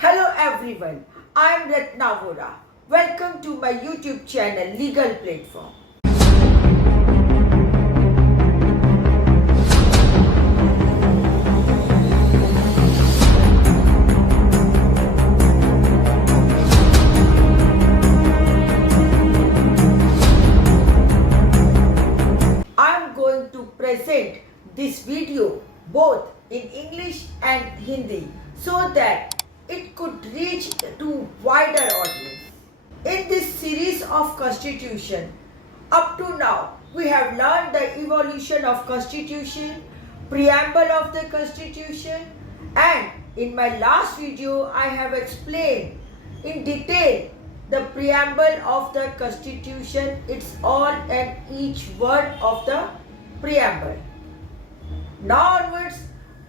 Hello everyone, I am Ratna Vora. Welcome to my YouTube channel Legal Platform. I am going to present this video both in English and Hindi so that it could reach to wider audience. In this series of constitution, up to now, we have learned the evolution of constitution, preamble of the constitution, and in my last video, I have explained in detail the preamble of the constitution, its all and each word of the preamble. Now onwards,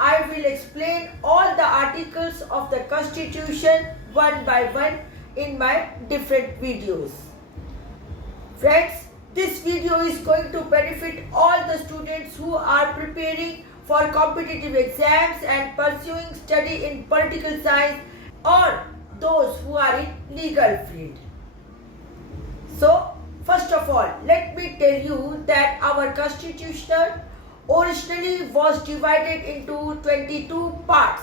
I will explain all the articles of the constitution one by one in my different videos. Friends, this video is going to benefit all the students who are preparing for competitive exams and pursuing study in political science or those who are in legal field. So, first of all, let me tell you that our constitution originally was divided into 22 parts.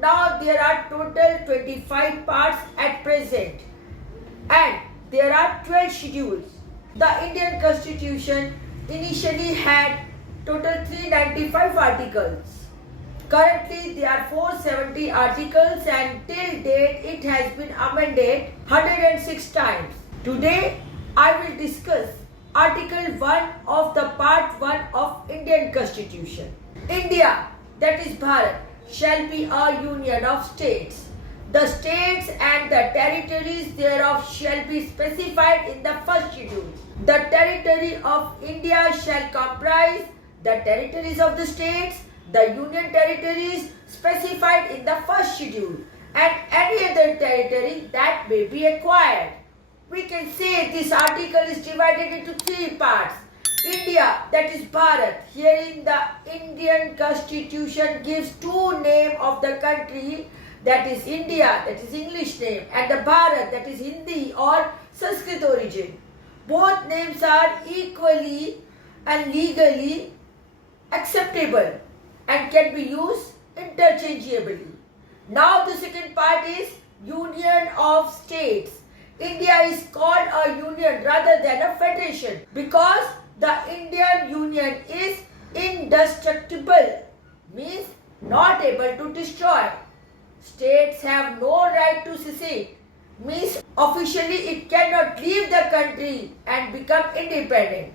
Now there are total 25 parts at present and there are 12 schedules. The Indian Constitution initially had total 395 articles. Currently there are 470 articles and till date it has been amended 106 times. Today I will discuss Article 1 of the Part 1 of Indian Constitution. India, that is Bharat, shall be a union of states. The states and the territories thereof shall be specified in the first schedule. The territory of India shall comprise the territories of the states, the union territories specified in the first schedule, and any other territory that may be acquired. We can say this article is divided into three parts. India, that is Bharat. Herein the Indian Constitution gives two names of the country, that is India, that is English name, and the Bharat, that is Hindi or Sanskrit origin. Both names are equally and legally acceptable and can be used interchangeably. Now the second part is Union of States. India is called a union rather than a federation because the Indian Union is indestructible, means not able to destroy. States have no right to secede, means officially it cannot leave the country and become independent.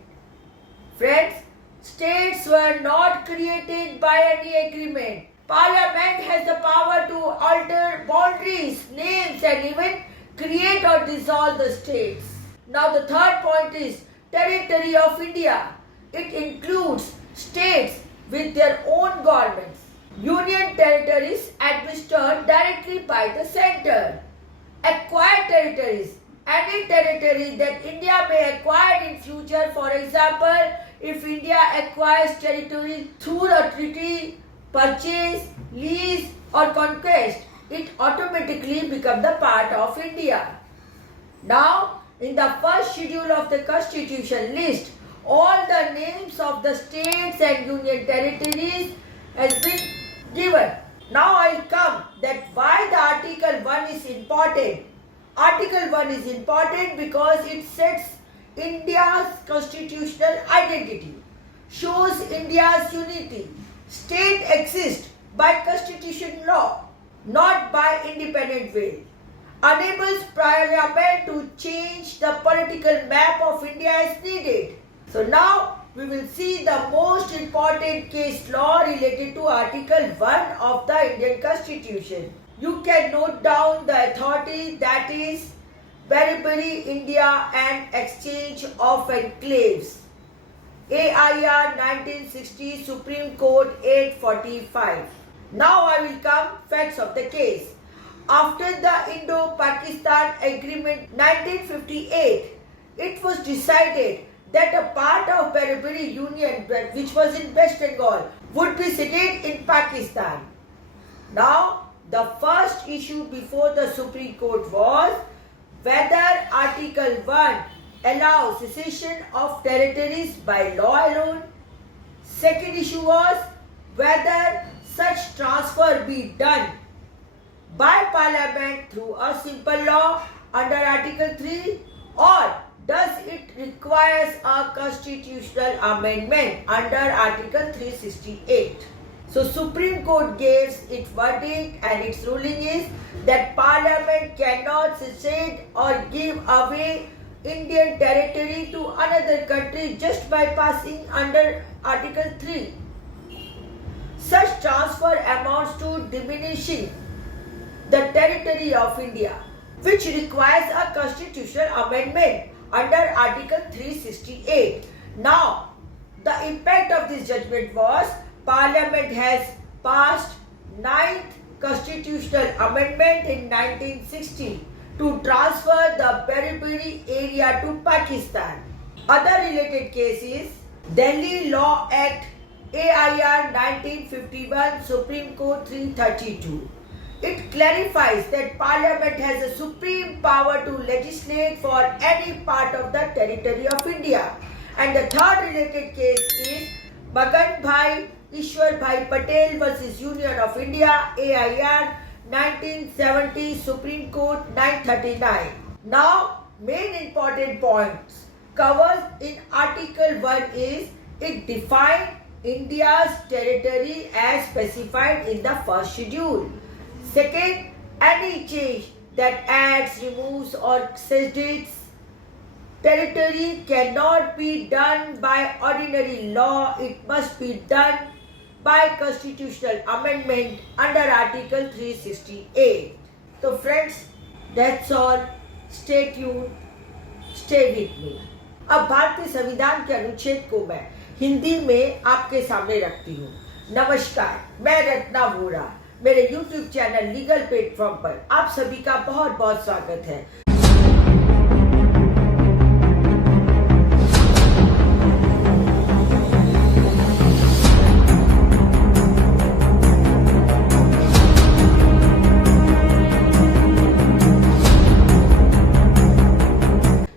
Friends, states were not created by any agreement. Parliament has the power to alter boundaries, names and even create or dissolve the states. Now the third point is territory of India. It includes states with their own governments. Union territories administered directly by the center. Acquired territories. Any territory that India may acquire in future, for example, if India acquires territory through a treaty, purchase, lease or conquest, it automatically becomes the part of India. Now, in the first schedule of the Constitution list, all the names of the states and union territories has been given. Now I will come that why the Article 1 is important. Article 1 is important because it sets India's constitutional identity, shows India's unity. State exists by constitution law, not by independent will, enables Parliament to change the political map of India as needed. So now we will see the most important case law related to Article 1 of the Indian Constitution. You can note down the authority, that is Beriberi, India and Exchange of Enclaves. AIR 1960, Supreme Court 845. Now I will come facts of the case. After the Indo-Pakistan Agreement 1958, it was decided that a part of Beriberi Union, which was in West Bengal, would be seated in Pakistan. Now, the first issue before the Supreme Court was whether Article 1 allows secession of territories by law alone. Second issue was whether such transfer be done by Parliament through a simple law under Article 3, or does it requires a constitutional amendment under Article 368. So Supreme Court gives its verdict, and its ruling is that Parliament cannot secede or give away Indian territory to another country just by passing under Article 3. Such transfer amounts to diminishing the territory of India, which requires a constitutional amendment under Article 368. Now, the impact of this judgment was Parliament has passed 9th constitutional amendment in 1960 to transfer the Beriberi area to Pakistan. Other related cases, Delhi Law Act AIR 1951, Supreme Court 332. It clarifies that Parliament has a supreme power to legislate for any part of the territory of India. And the third related case is Magan Bhai Ishwar Bhai Patel versus Union of India, AIR 1970, Supreme Court 939. Now, main important points covered in Article 1 is it defined India's territory as specified in the first schedule. Second, any change that adds, removes or cedes territory cannot be done by ordinary law. It must be done by constitutional amendment under Article 368. So friends, that's all. Stay tuned. Stay with me. अब भारतीय संविधान के अनुच्छेद को मैं हिंदी में आपके सामने रखती हूँ। नमस्कार, मैं रत्ना वोरा। मेरे YouTube चैनल लीगल प्लेटफॉर्म पर आप सभी का बहुत बहुत स्वागत है।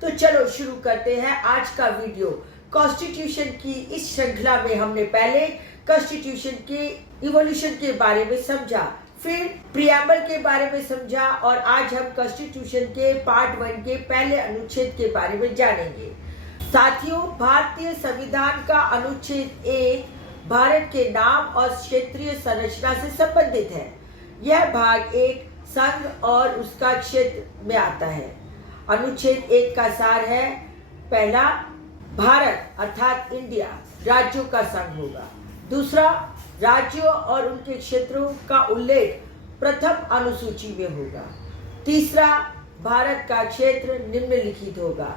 तो चलो शुरू करते हैं आज का वीडियो। कॉन्स्टिट्यूशन की इस श्रृंखला में हमने पहले कॉन्स्टिट्यूशन के इवोल्यूशन के बारे में समझा, फिर प्रियम्बल के बारे में समझा और आज हम कॉन्स्टिट्यूशन के पार्ट 1 के पहले अनुच्छेद के बारे में जानेंगे। साथियों, भारतीय संविधान का अनुच्छेद 1 भारत के नाम और क्षेत्रीय संरचना से संबंधित है। यह भाग 1 संघ और उसका क्षेत्र में आता है। अनुच्छेद 1 का सार है, पहला, भारत अर्थात इंडिया राज्यों का संघ होगा। दूसरा, राज्यों और उनके क्षेत्रों का उल्लेख प्रथम अनुसूची में होगा। तीसरा, भारत का क्षेत्र निम्नलिखित होगा।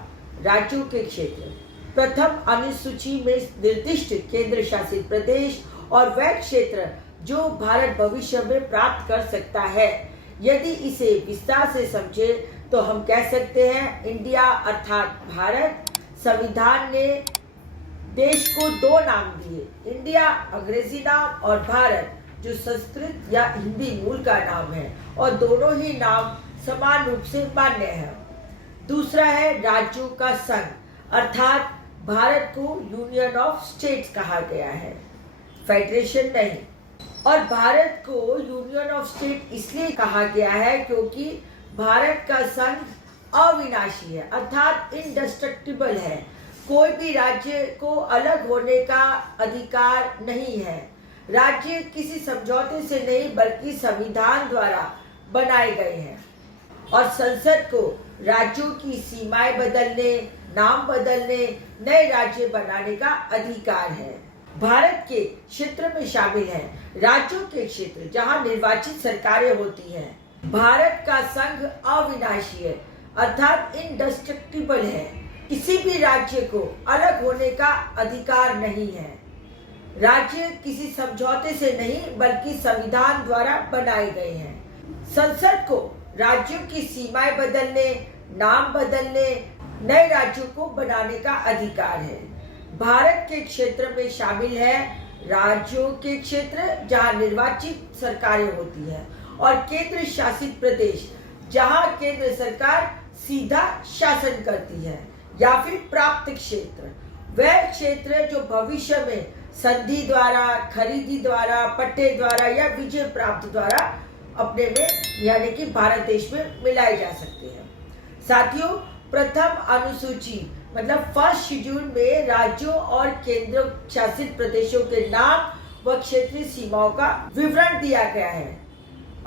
राज्यों के क्षेत्र प्रथम अनुसूची में निर्दिष्ट केंद्र शासित प्रदेश और वह क्षेत्र जो भारत भविष्य में प्राप्त कर सकता है। यदि इसे विस्तार से समझे तो हम कह सकते हैं इंडिया अर्थात भारत। संविधान ने देश को 2 नाम दिए, इंडिया अंग्रेजी नाम और भारत जो संस्कृत या हिंदी मूल का नाम है, और दोनों ही नाम समान रूप से मान्य है। दूसरा है राज्यों का संघ, अर्थात भारत को यूनियन ऑफ स्टेट्स कहा गया है, फेडरेशन नहीं। और भारत को यूनियन ऑफ स्टेट इसलिए कहा गया है क्योंकि भारत का संघ अविनाशी है, अर्थात इंडेस्ट्रक्टिबल है। कोई भी राज्य को अलग होने का अधिकार नहीं है। राज्य किसी समझौते से नहीं बल्कि संविधान द्वारा बनाए गए हैं, और संसद को राज्यों की सीमाएं बदलने, नाम बदलने, नए राज्य बनाने का अधिकार है। भारत के क्षेत्र में शामिल है राज्यों के क्षेत्र जहां निर्वाचित सरकारें होती हैं। भारत का संघ अविनाशी है, अर्थात इंडेस्ट्रक्टिबल है। किसी भी राज्य को अलग होने का अधिकार नहीं है। राज्य किसी समझौते से नहीं बल्कि संविधान द्वारा बनाए गए हैं। संसद को राज्यों की सीमाएं बदलने, नाम बदलने, नए राज्यों को बनाने का अधिकार है। भारत के क्षेत्र में शामिल है राज्यों के क्षेत्र जहां निर्वाचित सरकारें होती हैं, और केंद्र शासित प्रदेश जहां केंद्र सरकार सीधा शासन करती है, या फिर प्राप्त क्षेत्र वह क्षेत्र जो भविष्य में संधि द्वारा, खरीदी द्वारा, पट्टे द्वारा या विजय प्राप्त द्वारा अपने में यानी कि भारत देश में मिलाए जा सकते हैं। साथियों, प्रथम अनुसूची मतलब फर्स्ट शेड्यूल में राज्यों और केंद्र शासित प्रदेशों के नाम व क्षेत्रीय सीमाओं का विवरण दिया गया है।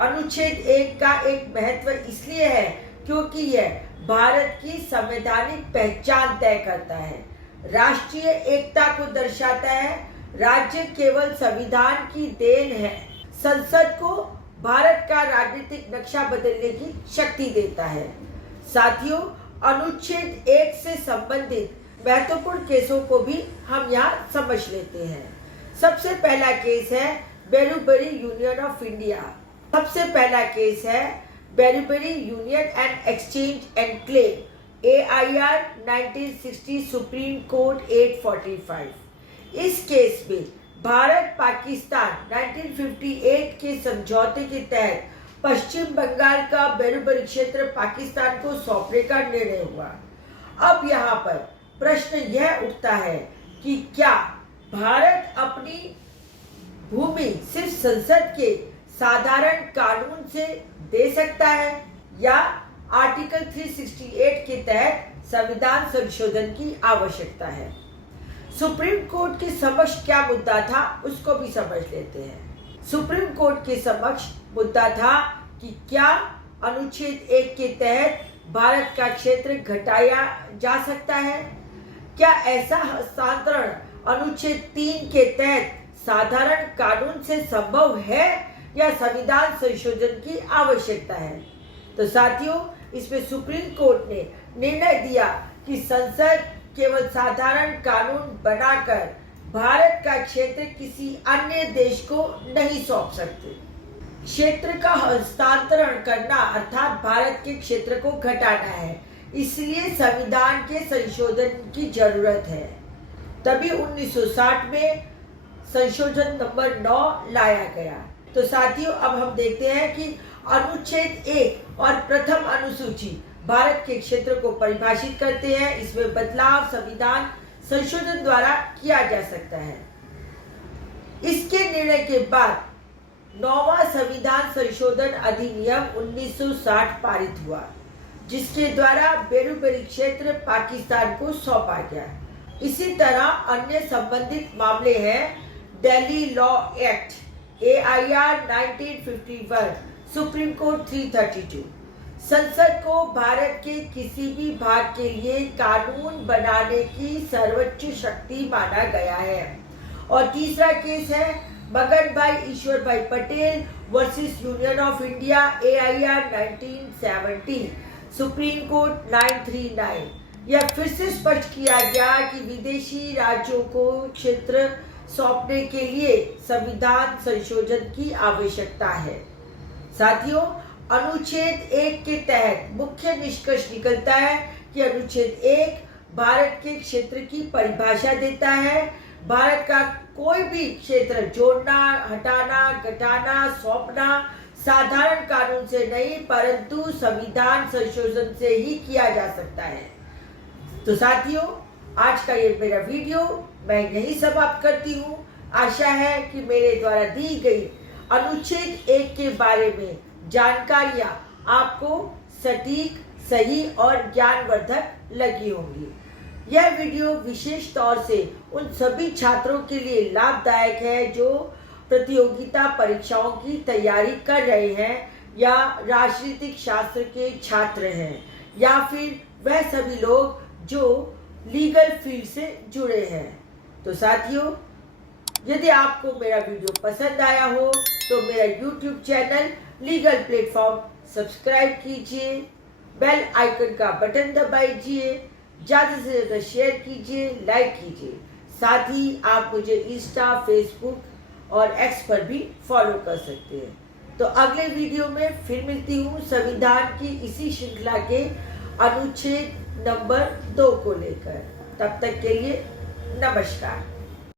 अनुच्छेद 1 का एक महत्व इसलिए है क्योंकि यह भारत की संवैधानिक पहचान तय करता है, राष्ट्रीय एकता को दर्शाता है। राज्य केवल संविधान की देन है। संसद को भारत का राजनीतिक नक्शा बदलने की शक्ति देता है। साथियों, अनुच्छेद 1 से संबंधित महत्वपूर्ण केसों को भी हम यहाँ समझ लेते हैं। सबसे पहला केस है बेरुबरी यूनियन ऑफ इंडिया। सबसे पहला केस है Berubari union and exchange and claim AIR 1960 Supreme Court 845। इस केस में भारत पाकिस्तान 1958 के समझौते के तहत पश्चिम बंगाल का बेरुबरी क्षेत्र पाकिस्तान को सौंपने का निर्णय हुआ। अब यहाँ पर प्रश्न यह उठता है कि क्या भारत अपनी भूमि सिर्फ संसद के साधारण कानून से दे सकता है या आर्टिकल 368 के तहत संविधान संशोधन की आवश्यकता है। सुप्रीम कोर्ट के समक्ष क्या मुद्दा था उसको भी समझ लेते हैं। सुप्रीम कोर्ट के समक्ष मुद्दा था कि क्या अनुच्छेद 1 के तहत भारत का क्षेत्र घटाया जा सकता है। क्या ऐसा हस्तांतरण अनुच्छेद 3 के तहत साधारण कानून से संभव है या संविधान संशोधन की आवश्यकता है। तो साथियों, इसमें सुप्रीम कोर्ट ने निर्णय दिया कि संसद केवल साधारण कानून बनाकर भारत का क्षेत्र किसी अन्य देश को नहीं सौंप सकते। क्षेत्र का हस्तांतरण करना अर्थात भारत के क्षेत्र को घटाना है, इसलिए संविधान के संशोधन की जरूरत है। तभी 1960 में संशोधन नंबर 9 लाया गया। तो साथियों, अब हम देखते हैं कि अनुच्छेद 1 और प्रथम अनुसूची भारत के क्षेत्र को परिभाषित करते हैं। इसमें बदलाव संविधान संशोधन द्वारा किया जा सकता है। इसके निर्णय के बाद 9वां संविधान संशोधन अधिनियम 1960 पारित हुआ, जिसके द्वारा बेरुबरी क्षेत्र पाकिस्तान को सौंपा गया। इसी तरह अन्य संबंधित मामले हैं Delhi law act AIR 1951 supreme court 332। संसद को भारत के किसी भी भाग के लिए कानून बनाने की सर्वोच्च शक्ति माना गया है। और तीसरा केस है मगन भाई ईश्वर भाई Patel versus union of India AIR 1970 supreme court 939। यह फिर से स्पष्ट किया गया कि विदेशी राज्यों को क्षेत्र सौंपने के लिए संविधान संशोधन की आवश्यकता है। साथियों, अनुच्छेद 1 के तहत मुख्य निष्कर्ष निकलता है कि अनुच्छेद 1 भारत के क्षेत्र की परिभाषा देता है। भारत का कोई भी क्षेत्र जोड़ना, हटाना, घटाना, सौंपना साधारण कानून से नहीं परंतु संविधान संशोधन से ही किया जा सकता है। तो साथियों, आज का ये मेरा वीडियो मैं यही समाप्त करती हूँ। आशा है कि मेरे द्वारा दी गई अनुच्छेद 1 के बारे में जानकारियां आपको सटीक, सही और ज्ञानवर्धक लगी होंगी। यह वीडियो विशेष तौर से उन सभी छात्रों के लिए लाभदायक है जो प्रतियोगिता परीक्षाओं की तैयारी कर रहे हैं या राजनीतिक शास्त्र के छात्र हैं या फिर वह सभी लोग जो लीगल फील्ड से जुड़े हैं। तो साथियों, यदि आपको मेरा वीडियो पसंद आया हो तो मेरा YouTube channel legal platform subscribe कीजिए, बेल आइकन का बटन दबाइए, ज़्यादा से ज़्यादा शेयर कीजिए, लाइक कीजिए। साथ ही आप मुझे इंस्टा, फेसबुक और X पर भी फॉलो कर सकते हैं। तो अगले वीडियो में फिर मिलती हूँ संविधान की इसी श्रृंखला के अनुच्छेद नंबर 2 को लेकर। तब तक के लिए नमस्कार।